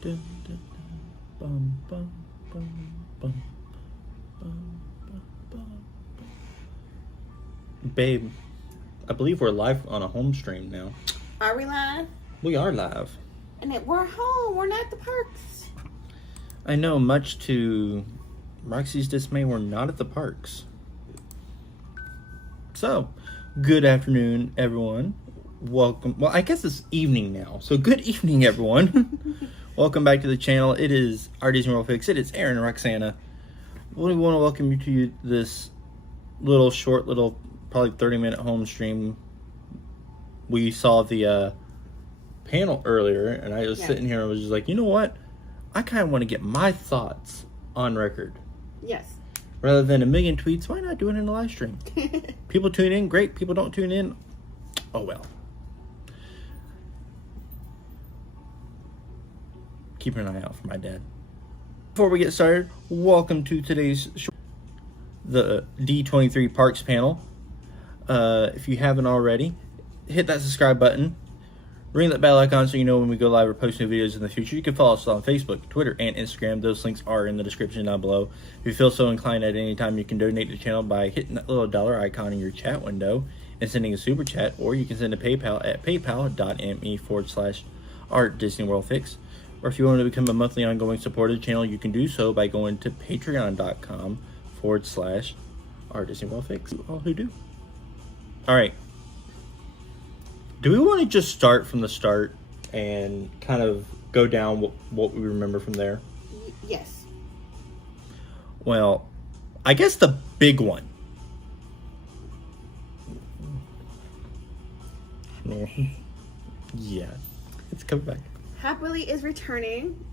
Dun, dun, bum, bum, bum, bum, bum, bum, bum. Babe, I believe we're live on a home stream now. Are we live? We are live. And we're home. We're not at the parks. I know, much to Roxy's dismay, we're not at the parks. So, good afternoon, everyone. Welcome. Well, I guess it's evening now. So, good evening, everyone. Welcome back to the channel. It is our Disney World Fix. It is Aaron and Roxanna. We want to welcome you to this short, probably 30-minute home stream. We saw the panel earlier, and I was sitting here and was just like, you know what? I kind of want to get my thoughts on record. Yes. Rather than a million tweets, why not do it in a live stream? People tune in, great. People don't tune in, oh well. Keeping an eye out for my dad. Before we get started, welcome to today's show, the D23 Parks panel. If you haven't already, hit that subscribe button. Ring that bell icon so you know when we go live or post new videos in the future. You can follow us on Facebook, Twitter, and Instagram. Those links are in the description down below. If you feel so inclined at any time, you can donate to the channel by hitting that little dollar icon in your chat window and sending a super chat, or you can send a PayPal at paypal.me/Art Disney World Fix. Or if you want to become a monthly ongoing supporter of the channel, you can do so by going to patreon.com/Art Disney World Fix. All who do. All right. Do we want to just start from the start and kind of go down what we remember from there? Yes. Well, I guess the big one. Yeah, it's coming back. Happily is returning.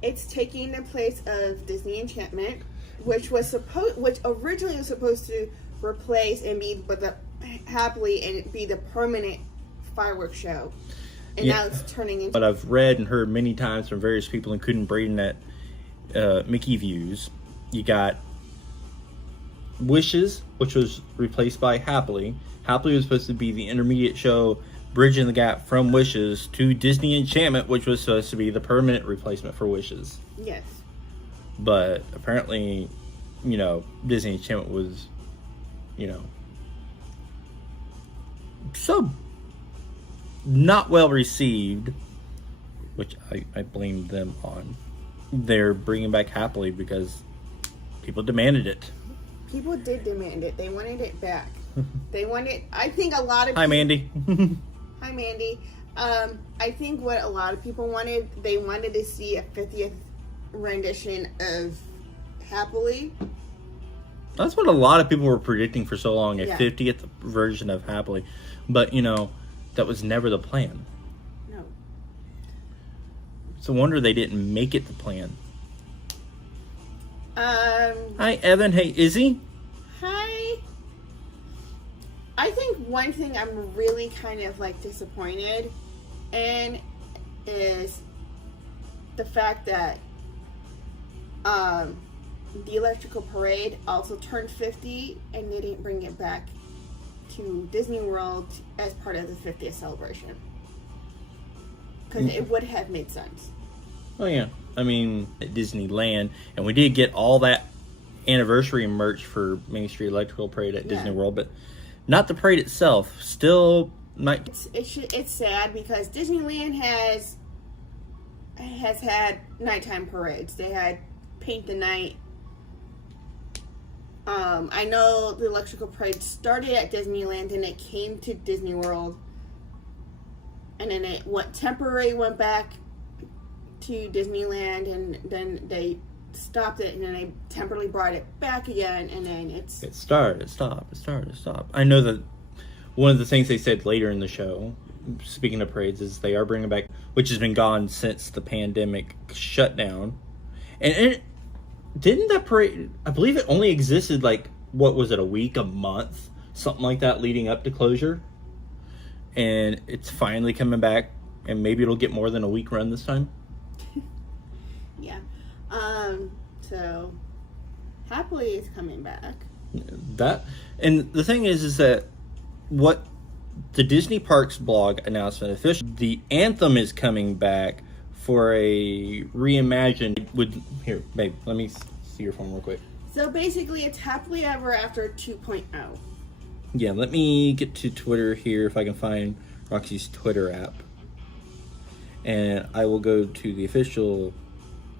It's taking the place of Disney Enchantment, which originally was supposed to replace and be Happily and be the permanent fireworks show, and now it's turning into. But I've read and heard many times from various people, including Braden at Mickey Views, you got Wishes, which was replaced by Happily. Happily was supposed to be the intermediate show, bridging the gap from Wishes to Disney Enchantment, which was supposed to be the permanent replacement for Wishes. Yes. But apparently, Disney Enchantment was, so not well received, which I blame them on. They're bringing back Happily because people demanded it. People did demand it. They wanted it back. I think a lot of Hi, Mandy. Hi, Mandy. I think what a lot of people wanted, they wanted to see a 50th rendition of Happily. That's what a lot of people were predicting for so long, a 50th version of Happily. But, that was never the plan. No. It's a wonder they didn't make it the plan. Hi, Evan. Hey, Izzy. Hi. I think one thing I'm really kind of disappointed in is the fact that the Electrical Parade also turned 50 and they didn't bring it back to Disney World as part of the 50th celebration. Because it would have made sense. Oh, yeah. I mean, at Disneyland, and we did get all that anniversary merch for Main Street Electrical Parade at Disney World, but not the parade itself. Still might. It's sad because Disneyland has had nighttime parades. They had Paint the Night. I know the Electrical Parade started at Disneyland and it came to Disney World, and then it temporarily went back to Disneyland, and then they stopped it, and then they temporarily brought it back again, and then it started, stop. I know that one of the things they said later in the show, speaking of parades, is they are bringing back, which has been gone since the pandemic shutdown, and didn't that parade, I believe it only existed a week, a month, something like that leading up to closure. And it's finally coming back, and maybe it'll get more than a week run this time. Yeah. So Happily is coming back. And the thing is that what the Disney Parks blog announcement officially, the anthem is coming back for a reimagined. Here, babe, let me see your phone real quick. So basically, it's Happily Ever After 2.0. Yeah, let me get to Twitter here if I can find Roxy's Twitter app. And I will go to the official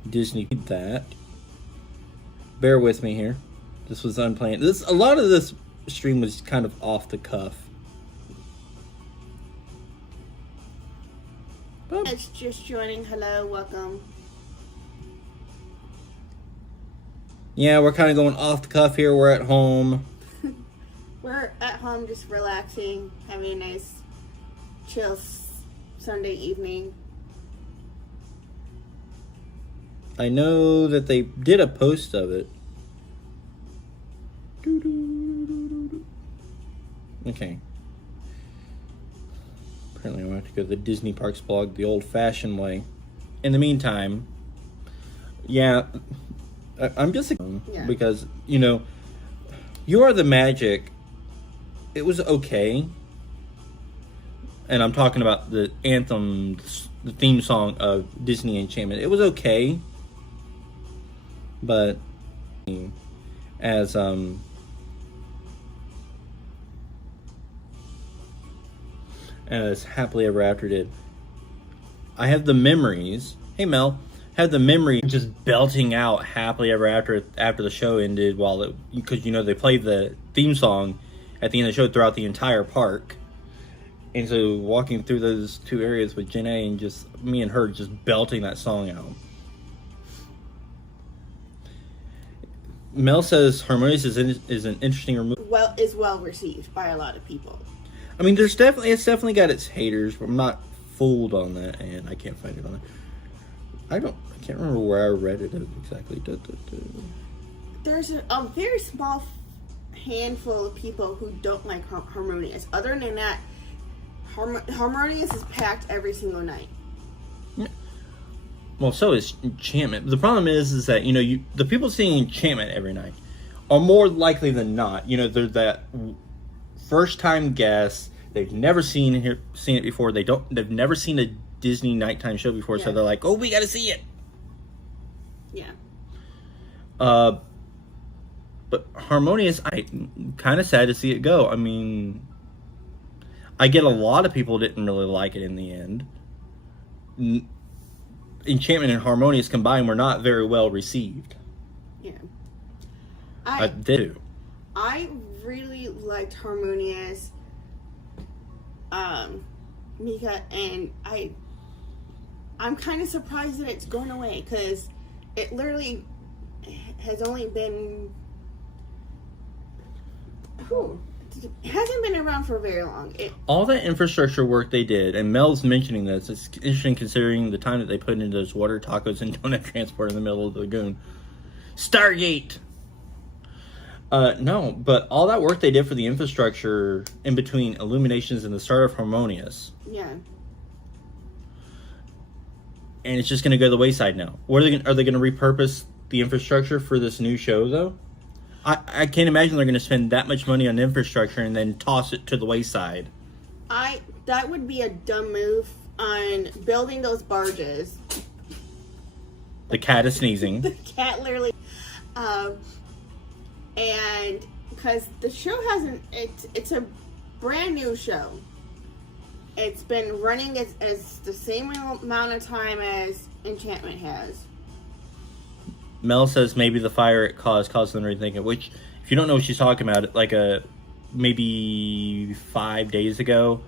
Disney that. Bear with me here. This was unplanned. A lot of this stream was kind of off the cuff. But It's just joining. Hello, welcome. yeah, we're kind of going off the cuff here. We're at home. We're at home just relaxing, having a nice, chill Sunday evening. I know that they did a post of it. Okay. Apparently I'm going to have to go to the Disney Parks blog the old-fashioned way. In the meantime, yeah, I'm just because, you know, You Are the Magic, it was okay. And I'm talking about the anthem, the theme song of Disney Enchantment. It was okay. But as Happily Ever After did, I have the memories. Hey Mel, had the memory just belting out Happily Ever After the show ended, because you know they played the theme song at the end of the show throughout the entire park. And so walking through those two areas with Janae and just me and her just belting that song out. Mel says Harmonious is an interesting remove. Is well received by a lot of people. I mean, it's definitely got its haters, but I'm not fooled on that, and I can't find it on it. I can't remember where I read it exactly. There's a very small handful of people who don't like Harmonious. Other than that, Harmonious is packed every single night. Well, so is Enchantment. The problem is that, you know, the people seeing Enchantment every night are more likely than not. You know, they're that first-time guests. They've never seen it before. They've never seen a Disney nighttime show before, so they're like, "Oh, we got to see it." Yeah. But Harmonious, I'm kind of sad to see it go. I mean, I get a lot of people didn't really like it in the end. Enchantment and Harmonious combined were not very well received. Yeah. I did. I really liked Harmonious. Mika, and I'm kind of surprised that it's going away, because it literally has only been it hasn't been around for very long. All that infrastructure work they did, and Mel's mentioning this, it's interesting considering the time that they put into those water tacos and donut transport in the middle of the lagoon. Stargate! No, but all that work they did for the infrastructure in between Illuminations and the start of Harmonious. Yeah. And it's just going to go to the wayside now. Are they going to repurpose the infrastructure for this new show, though? I can't imagine they're going to spend that much money on infrastructure and then toss it to the wayside. That would be a dumb move on building those barges. The cat is sneezing. The cat literally... and because the show it's a brand new show. It's been running as the same amount of time as Enchantment has. Mel says maybe the fire it caused them to rethink it, which, if you don't know what she's talking about, like maybe 5 days ago,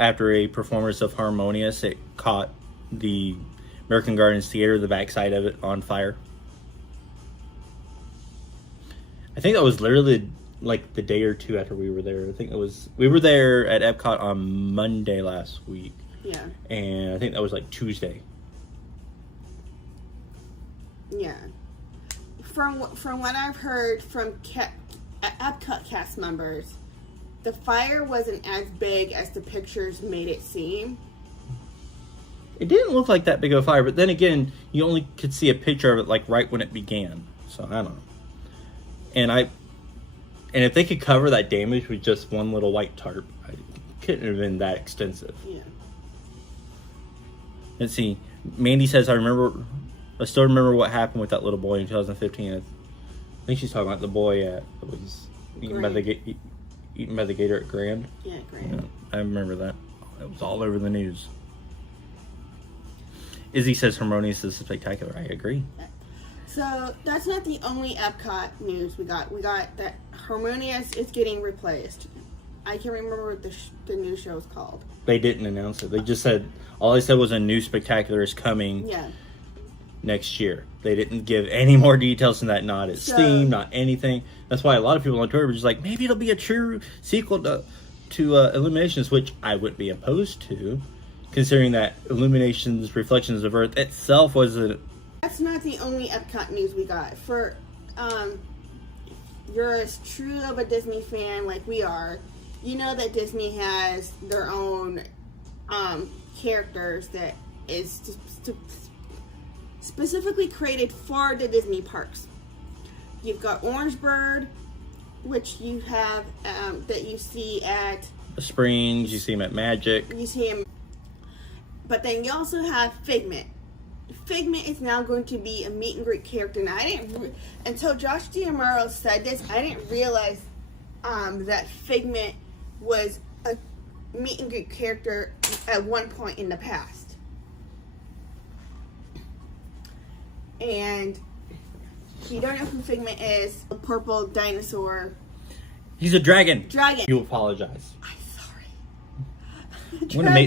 after a performance of Harmonious, it caught the American Gardens Theater, the backside of it, on fire. I think that was literally like the day or two after we were there. I think we were there at Epcot on Monday last week. Yeah. And I think that was like Tuesday. Yeah. From what I've heard from Epcot cast members, the fire wasn't as big as the pictures made it seem. It didn't look like that big of a fire, but then again, you only could see a picture of it like right when it began. So I don't know. And if they could cover that damage with just one little white tarp, it couldn't have been that extensive. Yeah. Let's see. Mandy says, I still remember what happened with that little boy in 2015. I think she's talking about the boy that was eaten by the gator at Grand. Yeah, Grand. Yeah, I remember that. It was all over the news. Izzy says Harmonious is spectacular. I agree. So that's not the only Epcot news we got. We got that Harmonious is getting replaced. I can't remember what the new show is called. They didn't announce it. They just said, all they said was a new spectacular is coming next year. They didn't give any more details than that. Not its theme, not anything. That's why a lot of people on Twitter were just like, maybe it'll be a true sequel to Illuminations, which I would be opposed to, considering that Illuminations Reflections of Earth itself was a... That's not the only Epcot news we got. For, you're as true of a Disney fan like we are, you know that Disney has their own characters that is specifically created for the Disney parks. You've got Orange Bird, which you have that you see at the Springs. You see him at Magic. You see him, but then you also have Figment. Figment is now going to be a meet and greet character. Now, I didn't until Josh D'Amaro said this. I didn't realize that Figment was a meet and greet character at one point in the past. And if you don't know who Figment is, a purple dinosaur. He's a dragon. Dragon. You apologize. I'm sorry.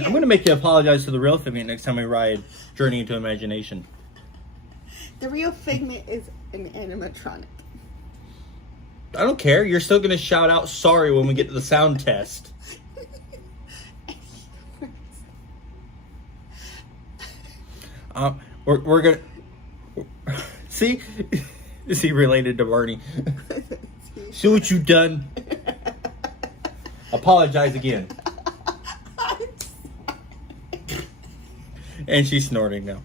I'm gonna make you apologize to the real Figment next time we ride Journey into Imagination. The real Figment is an animatronic. I don't care. You're still gonna shout out sorry when we get to the sound test. We're gonna see. Is he related to Barney? See what you done? Apologize again. And she's snorting now.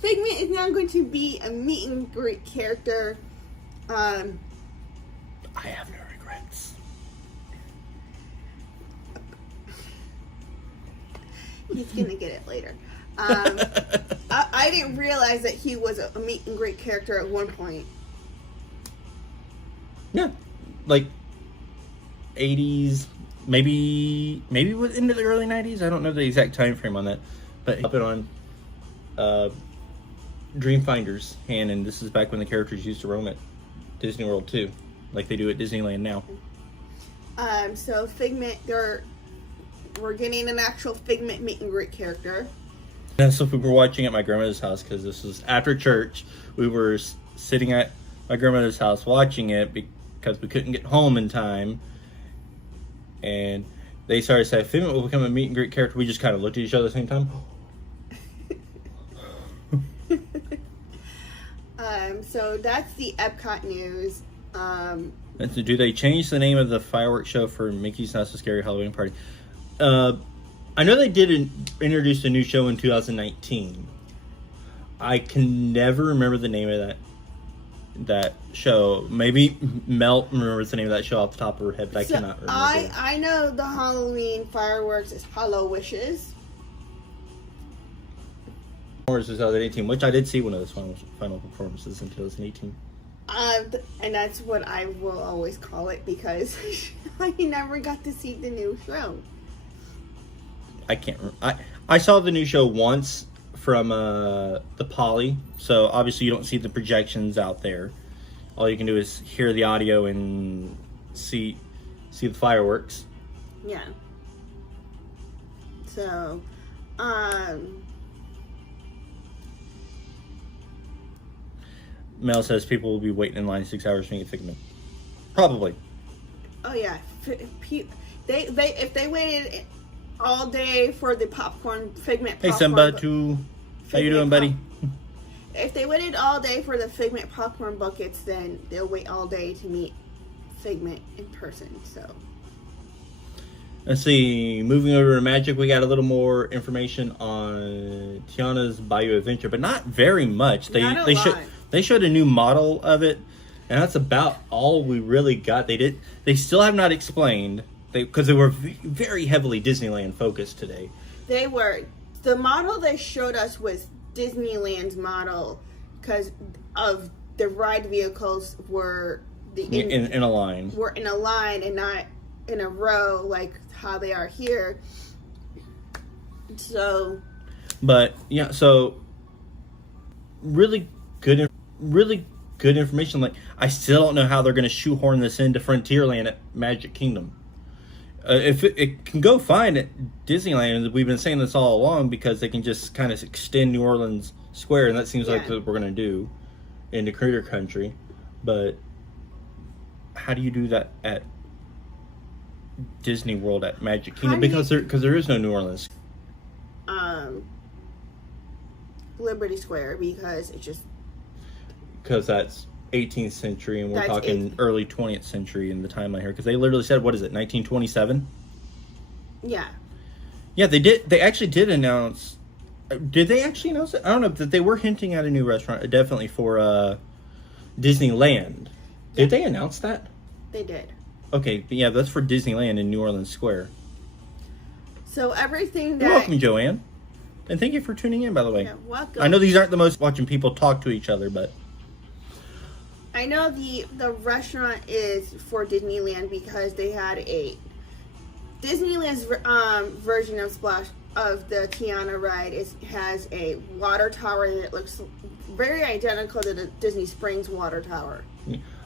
Figment is now going to be a meet and greet character. I have no regrets. He's gonna get it later. I didn't realize that he was a meet and greet character at one point. Yeah, like 80s, maybe into the early 90s. I don't know the exact time frame on that, but up it on Dreamfinder's hand, and this is back when the characters used to roam at Disney World too, like they do at Disneyland now. So Figment, we're getting an actual Figment meet and greet character. And so we were watching at my grandmother's house because this was after church. We were sitting at my grandmother's house watching it because we couldn't get home in time. And they started saying, Figment will become a meet and greet character. We just kind of looked at each other at the same time. So that's the Epcot news. And so do they change the name of the fireworks show for Mickey's Not So Scary Halloween Party? I know they did introduce a new show in 2019. I can never remember the name of that show. Maybe Mel remembers the name of that show off the top of her head, but I cannot remember. I know the Halloween fireworks is Hollow Wishes. Was 2018, which I did see one of those final performances in 2018. And that's what I will always call it because I never got to see the new show. I can't remember. I saw the new show once from the Poly, so obviously you don't see the projections out there. All you can do is hear the audio and see the fireworks. Yeah. So, Mel says people will be waiting in line 6 hours to get Figment. Probably. Oh yeah, if they waited all day for the Figment popcorn. Hey Simba, too. How you doing, buddy? If they waited all day for the Figment popcorn buckets, then they'll wait all day to meet Figment in person. So. Let's see. Moving over to Magic, we got a little more information on Tiana's Bayou Adventure, but not very much. They showed a new model of it, and that's about all we really got. They still have not explained because they were very heavily Disneyland focused today. They were. The model they showed us was Disneyland's model because of the ride vehicles were in a line. Were in a line and not in a row like how they are here. So. But yeah, so really good information. Like, I still don't know how they're going to shoehorn this into Frontierland at Magic Kingdom. If it can go fine at Disneyland, we've been saying this all along, because they can just kind of extend New Orleans Square, and that seems like what we're going to do into Critter Country. But how do you do that at Disney World at Magic Kingdom? Because there is no New Orleans. Liberty Square, because it's just... Because that's 18th century, and we're talking early 20th century in the timeline here. Because they literally said, what is it, 1927? Yeah. Yeah, they did. They actually did announce... Did they actually announce it? I don't know, that they were hinting at a new restaurant, definitely for Disneyland. Did they announce that? They did. Okay, but yeah, that's for Disneyland in New Orleans Square. So everything that... You're welcome, Joanne. And thank you for tuning in, by the way. Yeah, welcome. I know these aren't the most watching people talk to each other, but... I know the restaurant is for Disneyland because they had a... Disneyland's version of the Tiana ride has a water tower that looks very identical to the Disney Springs water tower.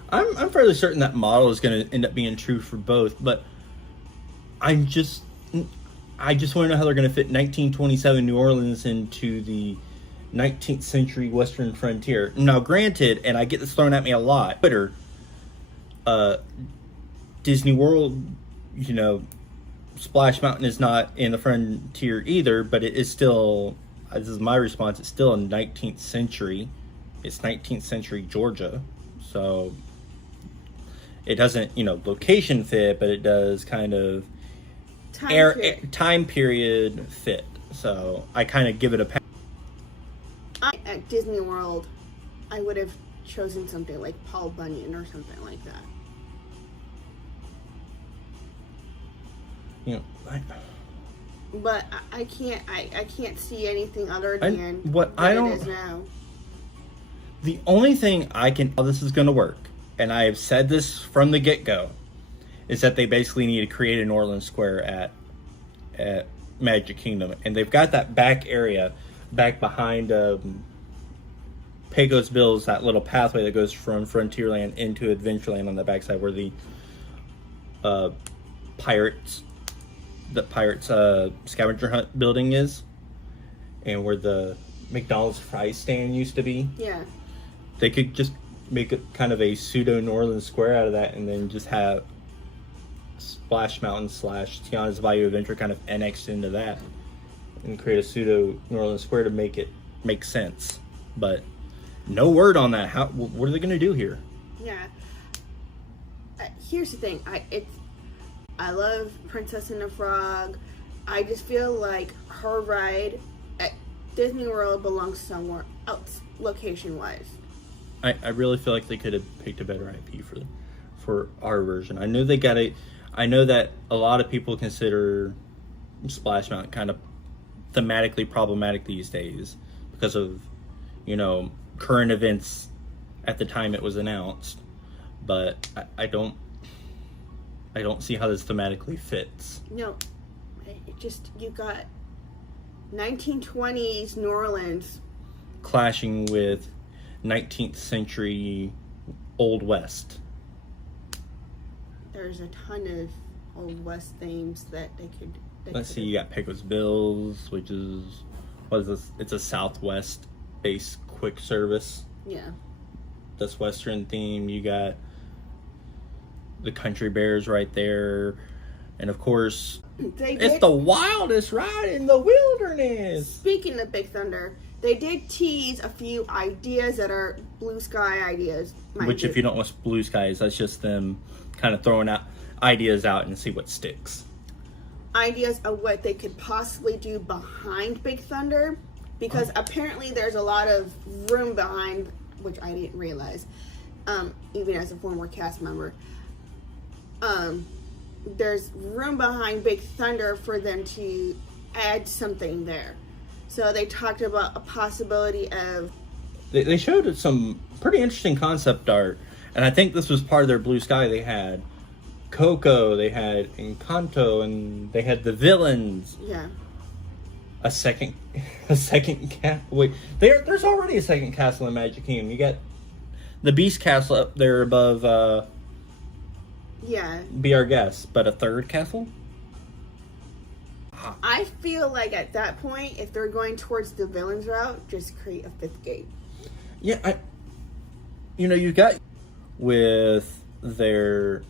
I'm fairly certain that model is going to end up being true for both, but I just want to know how they're going to fit 1927 New Orleans into the 19th century Western frontier. Now, granted, and I get this thrown at me a lot, Twitter, Disney World, Splash Mountain is not in the frontier either, but it is still, this is my response, it's still in 19th century. It's 19th century Georgia, so it doesn't, location fit, but it does kind of time period fit. So I kind of give it a pass. At Disney World, I would have chosen something like Paul Bunyan or something like that. But I can't see anything other than what it is now. The only thing how this is going to work, and I have said this from the get-go, is that they basically need to create a New Orleans Square at Magic Kingdom. And they've got that back area, back behind Pecos Bill's, that little pathway that goes from Frontierland into Adventureland on the backside, where the Pirates scavenger hunt building is, and where the McDonald's fry stand used to be. Yeah. They could just make it kind of a pseudo New Orleans Square out of that, and then just have Splash Mountain / Tianas Bayou Adventure kind of annexed into that, and create a pseudo New Orleans Square to make it make sense. But no word on that. What are they going to do here? Yeah. Here's the thing. I love Princess and the Frog. I just feel like her ride at Disney World belongs somewhere else, location-wise. I really feel like they could have picked a better IP for our version. I know that a lot of people consider Splash Mountain kind of thematically problematic these days because of, current events at the time it was announced. But I don't see how this thematically fits. No, you got 1920s New Orleans clashing with 19th century Old West. There's a ton of Old West themes that they could... Let's see, you got Pecos Bill's, which is, what is this? It's a Southwest-based quick service. Yeah. That's Western theme. You got the Country Bears right there. And of course, it's the wildest ride in the wilderness. Speaking of Big Thunder, they did tease a few ideas that are blue sky ideas. Which, if you don't know what blue sky is, that's just them kind of throwing out ideas out and see what sticks. Ideas of what they could possibly do behind Big Thunder, because apparently there's a lot of room behind, which I didn't realize, even as a former cast member. There's room behind Big Thunder for them to add something there. So they talked about a possibility of... They showed some pretty interesting concept art, and I think this was part of their Blue Sky. They had Coco, they had Encanto, and they had the villains. Yeah. A second wait, there's already a second castle in Magic Kingdom. You got the Beast Castle up there above yeah. Be Our Guest, but a third castle? I feel like at that point, if they're going towards the villains route, just create a fifth gate. Yeah, you got with their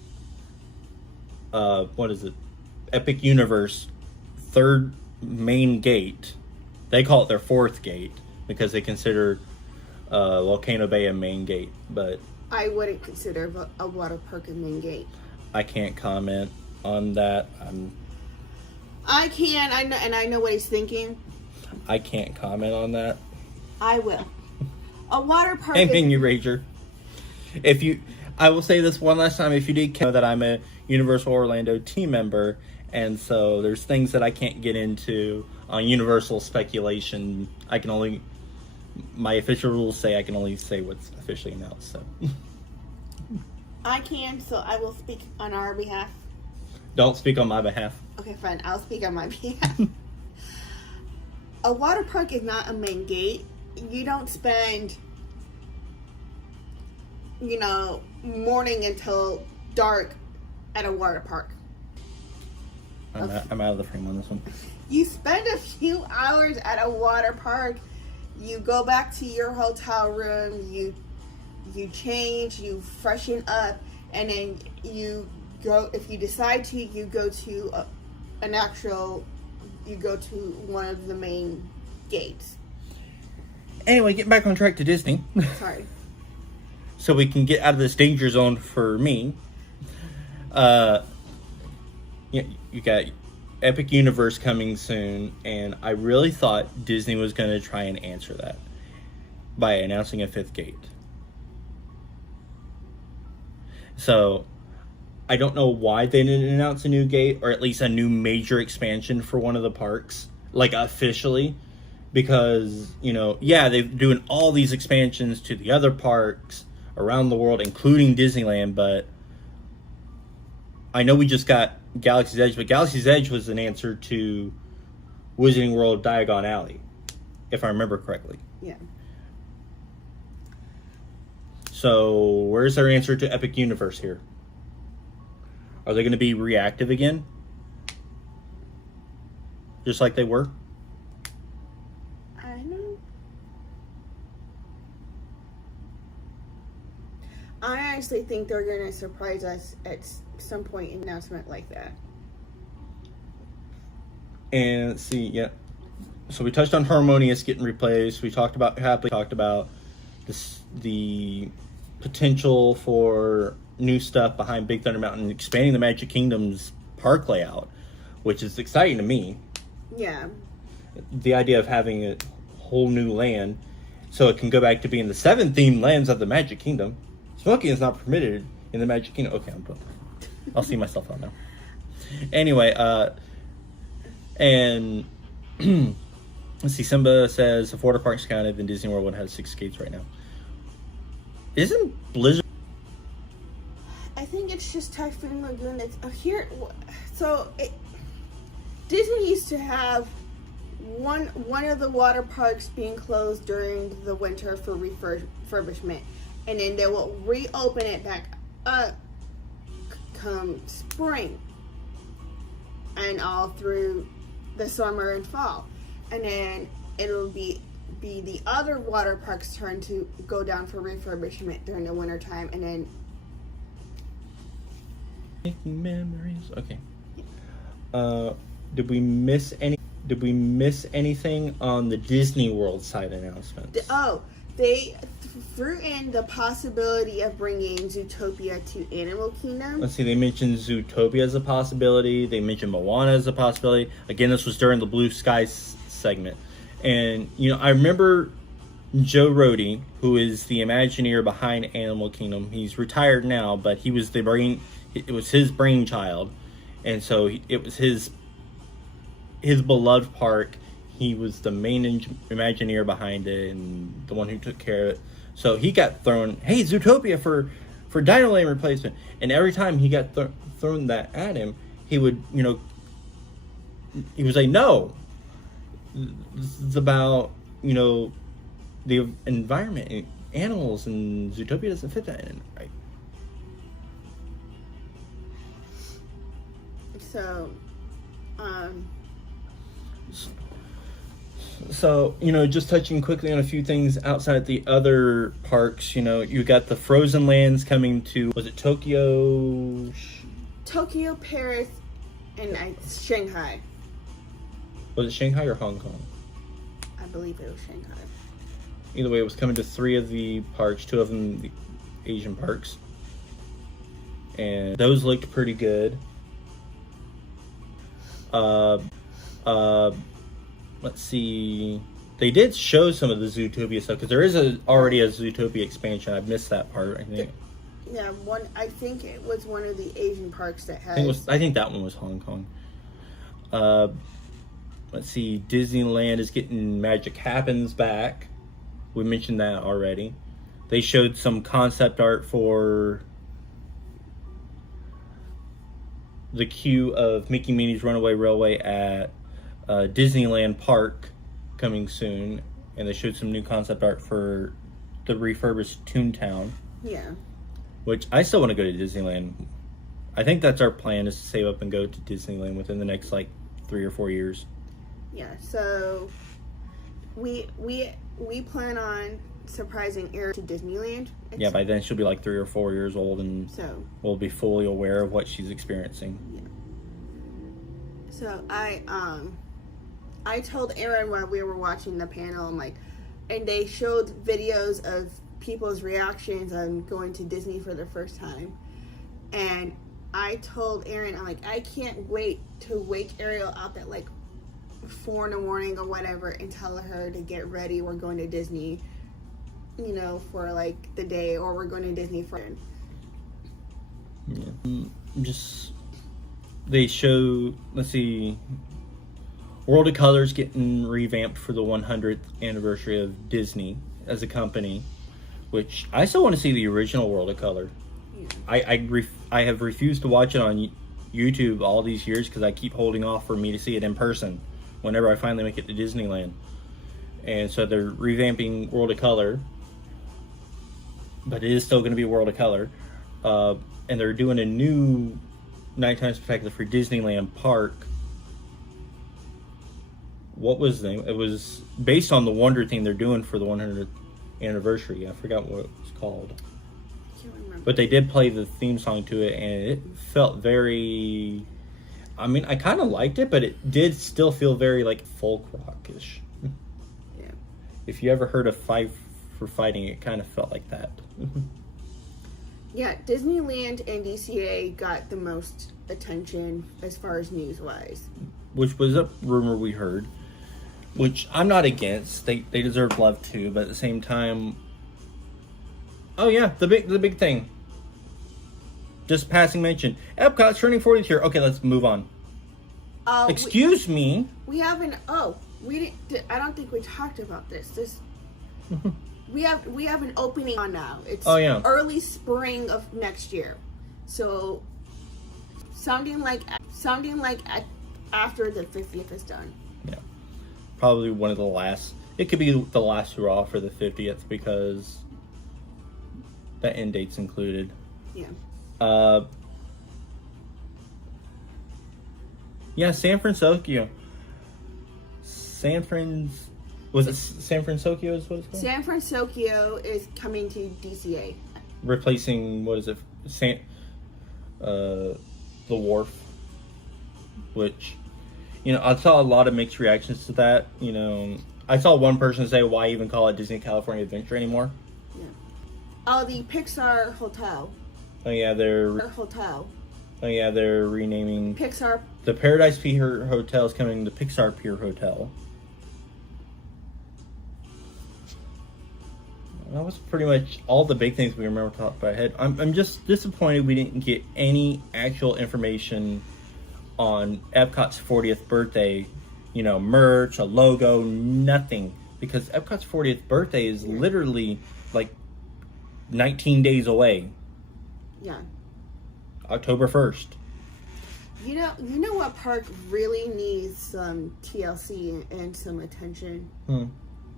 what is it? Epic Universe third main gate. They call it their fourth gate because they consider Volcano Bay a main gate, but I wouldn't consider a water park a main gate. I can't comment on that. I can. I know what he's thinking. I can't comment on that. I will. A water park. Amen, you rager. I will say this one last time. If you did know that I'm a Universal Orlando team member, and so there's things that I can't get into on Universal speculation. My official rules say I can only say what's officially announced. So I can. So I will speak on our behalf. Don't speak on my behalf. Okay, fine. I'll speak on my behalf. A water park is not a main gate. You don't spend, morning until dark at a water park. I'm out of the frame on this one. You spend a few hours at a water park. You go back to your hotel room. You change. You freshen up, and then you go. If you decide to, you go to You go to one of the main gates. Anyway, get back on track to Disney. Sorry. So we can get out of this danger zone for me. You got Epic Universe coming soon, and I really thought Disney was going to try and answer that by announcing a fifth gate. So I don't know why they didn't announce a new gate, or at least a new major expansion for one of the parks, like officially. Because, they're doing all these expansions to the other parks around the world, including Disneyland, but I know we just got Galaxy's Edge, but Galaxy's Edge was an answer to Wizarding World Diagon Alley, if I remember correctly. Yeah. So, where's their answer to Epic Universe here? Are they going to be reactive again? Just like they were? I honestly think they're going to surprise us at some point in an announcement like that. And yeah. So we touched on Harmonious getting replaced. We talked about the potential for new stuff behind Big Thunder Mountain, expanding the Magic Kingdom's park layout, which is exciting to me. Yeah. The idea of having a whole new land so it can go back to being the 7 themed lands of the Magic Kingdom. Smoking is not permitted in the Magic Kingdom. Okay, I'll see myself out now. Anyway, and let's see. Simba says if water parks counted, then Disney World would have 6 gates right now. Isn't Blizzard? I think it's just Typhoon Lagoon that's here. So Disney used to have one of the water parks being closed during the winter for refurbishment. And then they will reopen it back up come spring and all through the summer and fall. And then it'll be the other water park's turn to go down for refurbishment during the winter time. And then making memories. Okay. Did we miss anything on the Disney World side announcements? They threw in the possibility of bringing Zootopia to Animal Kingdom. Let's see, they mentioned Zootopia as a possibility. They mentioned Moana as a possibility. Again, this was during the Blue Sky segment. And, I remember Joe Rohde, who is the Imagineer behind Animal Kingdom. He's retired now, but he was it was his brainchild. And so it was his beloved park. he was the main Imagineer behind it and the one who took care of it. So he got thrown, hey, Zootopia for Dino Land replacement. And every time he got thrown that at him, he would, he was like, no. This is about, the environment and animals, and Zootopia doesn't fit that in. Right? So, just touching quickly on a few things outside the other parks, you got the Frozen Lands coming to, was it Tokyo? Tokyo, Paris, and Shanghai. Was it Shanghai or Hong Kong? I believe it was Shanghai. Either way, it was coming to 3 of the parks, 2 of them the Asian parks. And those looked pretty good. Let's see. They did show some of the Zootopia stuff, because there is already a Zootopia expansion. I missed that part, I think. Yeah, I think it was one of the Asian parks that has... I think that one was Hong Kong. Let's see. Disneyland is getting Magic Happens back. We mentioned that already. They showed some concept art for the queue of Mickey Minnie's Runaway Railway at Disneyland Park coming soon. And they showed some new concept art for the refurbished Toontown. Yeah. Which I still want to go to Disneyland. I think that's our plan, is to save up and go to Disneyland within the next 3 or 4 years. Yeah, so we plan on surprising Ariel to Disneyland. Yeah, by then she'll be 3 or 4 years old, and so we'll be fully aware of what she's experiencing. Yeah. So I told Aaron while we were watching the panel, and they showed videos of people's reactions on going to Disney for the first time, and I told Aaron, I can't wait to wake Ariel up at 4 a.m. or whatever and tell her to get ready. We're going to Disney, for the day, or we're going to Disney for. Yeah. They show. Let's see. World of Color's getting revamped for the 100th anniversary of Disney as a company, which I still want to see the original World of Color. Yeah. I have refused to watch it on YouTube all these years because I keep holding off for me to see it in person whenever I finally make it to Disneyland. And so they're revamping World of Color, but it is still going to be World of Color. And they're doing a new nighttime spectacular for Disneyland Park. What was the name? It was based on the Wonder thing they're doing for the 100th anniversary. I forgot what it was called. I can't remember. But they did play the theme song to it, and it felt very... I kind of liked it, but it did still feel very folk rock-ish. Yeah. If you ever heard of Five for Fighting, it kind of felt like that. Yeah, Disneyland and DCA got the most attention as far as news-wise. Which was a rumor we heard, which I'm not against. They deserve love too, but at the same time... Oh yeah, the big thing. Just passing mention. Epcot's turning 40 this year. Okay, let's move on. Excuse me. We haven't. Oh, we didn't. I don't think we talked about this. We have an opening on now. It's early spring of next year. So, sounding like after the 50th is done. Yeah, probably one of the last. It could be the last hurrah for the 50th because the end date's included. Yeah. San Francisco. San Francisco is what it's called? San Francisco is coming to DCA. Replacing, what is it? The Wharf. Which, I saw a lot of mixed reactions to that. I saw one person say, why even call it Disney California Adventure anymore? Yeah. Oh, the Pixar Hotel. Oh yeah, they're renaming Pixar. The Paradise Pier Hotel is coming to Pixar Pier Hotel. That was pretty much all the big things we remember top of our head. I'm just disappointed we didn't get any actual information on Epcot's 40th birthday, merch, a logo, nothing. Because Epcot's 40th birthday is literally like 19 days away. Yeah. October 1st. You know what park really needs some TLC and some attention?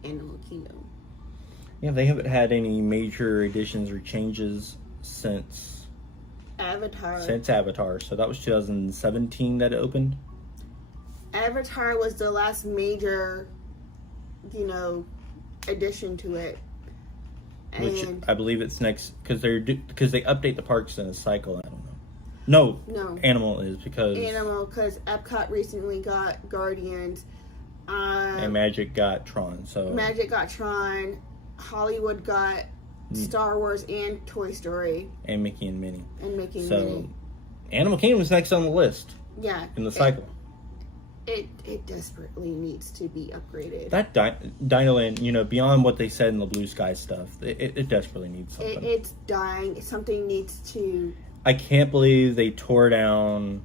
Animal Kingdom. Yeah, they haven't had any major additions or changes since Avatar. So that was 2017 that it opened. Avatar was the last major, addition to it. Which And I believe it's next because they update the parks in a cycle. I don't know. No. Animal because Epcot recently got Guardians. And Magic got Tron. So Magic got Tron. Hollywood got Star Wars and Toy Story. And Mickey and Minnie. So Animal Kingdom is next on the list. Yeah. In the cycle. It desperately needs to be upgraded. That Dinoland, beyond what they said in the Blue Sky stuff, it desperately needs something. It's dying. Something needs to... I can't believe they tore down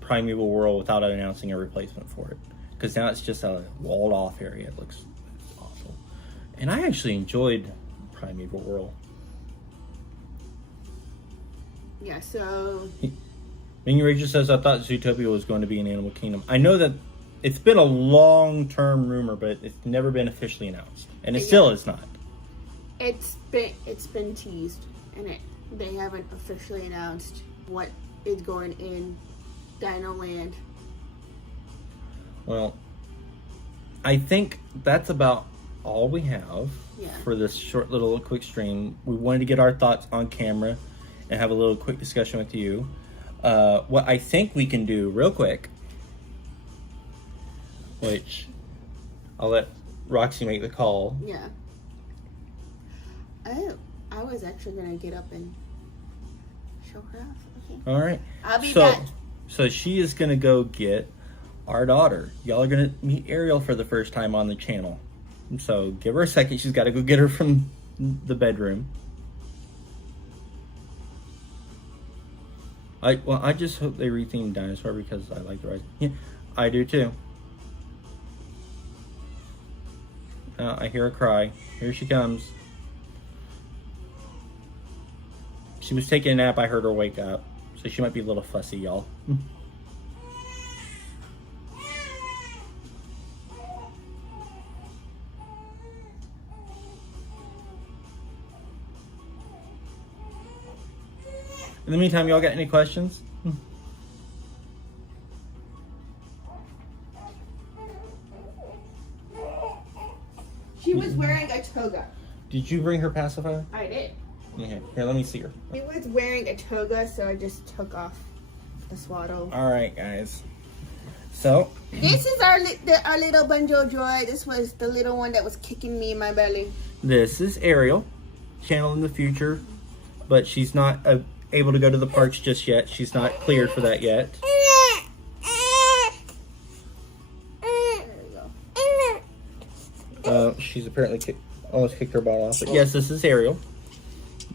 Primeval World without announcing a replacement for it. Because now it's just a walled-off area. It looks awful. And I actually enjoyed Primeval World. Yeah, so... Ming Ranger says, I thought Zootopia was going to be an Animal Kingdom. I know that it's been a long-term rumor, but it's never been officially announced. And it still is not. It's been teased, and they haven't officially announced what is going in Dino Land. Well, I think that's about all we have for this short little quick stream. We wanted to get our thoughts on camera and have a little quick discussion with you. What I think we can do real quick, which I'll let Roxy make the call. Yeah. I was actually going to get up and show her off. Okay. All right. I'll be back. So she is going to go get our daughter. Y'all are going to meet Ariel for the first time on the channel. So give her a second. She's got to go get her from the bedroom. I just hope they retheme Dinosaur because I like the ride. Yeah, I do too. I hear her cry. Here she comes. She was taking a nap. I heard her wake up. So she might be a little fussy, y'all. In the meantime, y'all got any questions? She was wearing a toga. Did you bring her pacifier? I did. Okay, here, let me see her. She was wearing a toga, so I just took off the swaddle. All right, guys. So this is our little Banjo Joy. This was the little one that was kicking me in my belly. This is Ariel, channel in the future, but she's not able to go to the parks just yet. She's not cleared for that yet. She's apparently almost kicked her ball off. But yes, this is Ariel.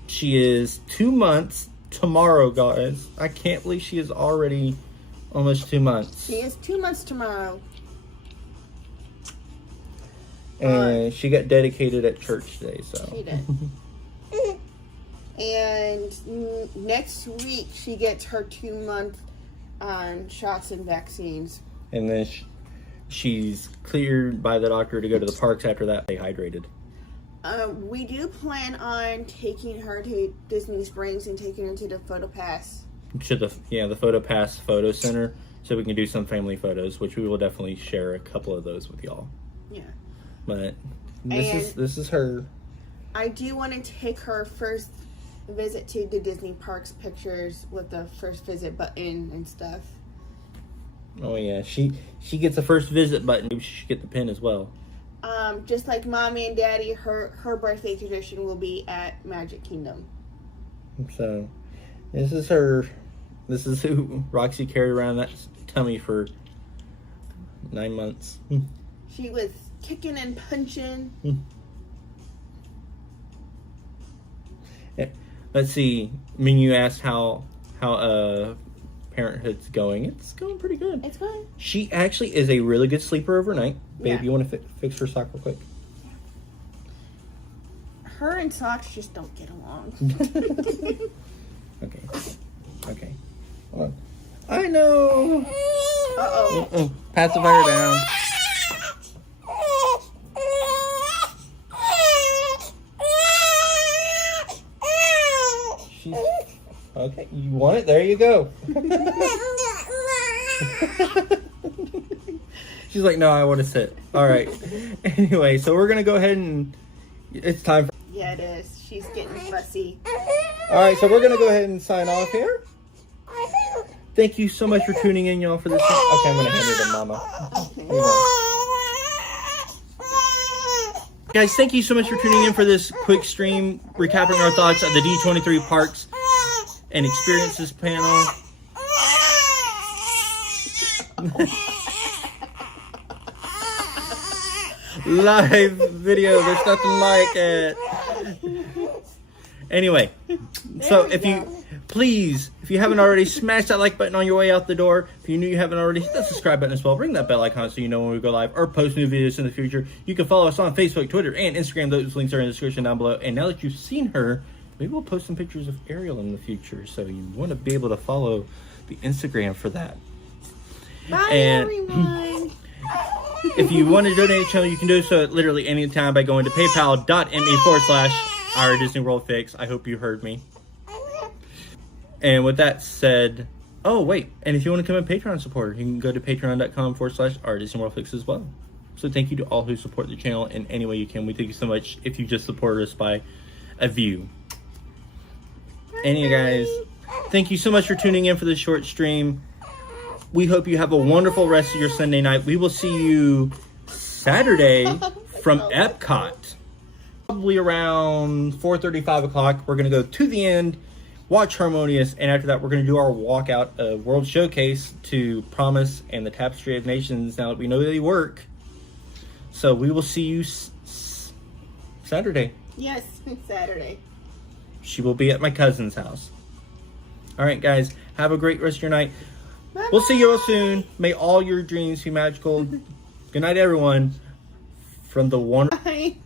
She is 2 months tomorrow, guys. I can't believe she is already almost 2 months. She is 2 months tomorrow. And she got dedicated at church today, so. She did. And next week, she gets her 2 month shots and vaccines. And then she's cleared by the doctor to go to the parks after that. They hydrated. We do plan on taking her to Disney Springs and taking her to the Photo Pass. To the Photo Pass Photo Center, so we can do some family photos, which we will definitely share a couple of those with y'all. Yeah. But this is her. I do want to take her first visit to the Disney Parks pictures with the first visit button and stuff. Oh yeah, she gets a first visit button. Maybe she should get the pin as well. Just like Mommy and Daddy, her birthday tradition will be at Magic Kingdom. So, this is her. This is who Roxy carried around that tummy for 9 months. She was kicking and punching. Yeah. Let's see. Minu asked how parenthood's going. It's going pretty good. It's good. She actually is a really good sleeper overnight. Babe, Yeah. you want to fix her sock real quick? Her and socks just don't get along. Okay. Hold on. I know. Uh-oh. Pacify her down. Okay, you want it? There you go. She's like, no, I want to sit. All right. Anyway, so we're going to go ahead and it's time for... Yeah, it is. She's getting fussy. All right, so we're going to go ahead and sign off here. Thank you so much for tuning in, y'all, for this. Okay, I'm going to hand it to Mama. Guys, thank you so much for tuning in for this quick stream, recapping our thoughts of the D23 Parks and Experiences panel. Live video, there's nothing like it. Anyway, so if you haven't already, smash that like button on your way out the door. If you haven't already, hit that subscribe button as well. Ring that bell icon so you know when we go live or post new videos in the future. You can follow us on Facebook, Twitter, and Instagram. Those links are in the description down below. And now that you've seen her, maybe we'll post some pictures of Ariel in the future. So you want to be able to follow the Instagram for that. Bye, And everyone. if you want to donate to the channel, you can do so at literally any time by going to paypal.me/Our Disney World Fix. I hope you heard me. And with that said, oh wait, and if you want to become a Patreon supporter, you can go to patreon.com/Our Disney World Fix as well. So thank you to all who support the channel in any way you can. We thank you so much if you just support us by a view. Anyway, guys, thank you so much for tuning in for this short stream. We hope you have a wonderful rest of your Sunday night. We will see you Saturday from Epcot. Probably around 4:30, 5 o'clock. We're going to go to the end, watch Harmonious, and after that we're going to do our walkout of World Showcase to Promise and the Tapestry of Nations now that we know they work. So we will see you Saturday. Yes, it's Saturday. She will be at my cousin's house. All right, guys, have a great rest of your night. Bye-bye. We'll see you all soon. May all your dreams be magical. Good night, everyone. From the one. Bye.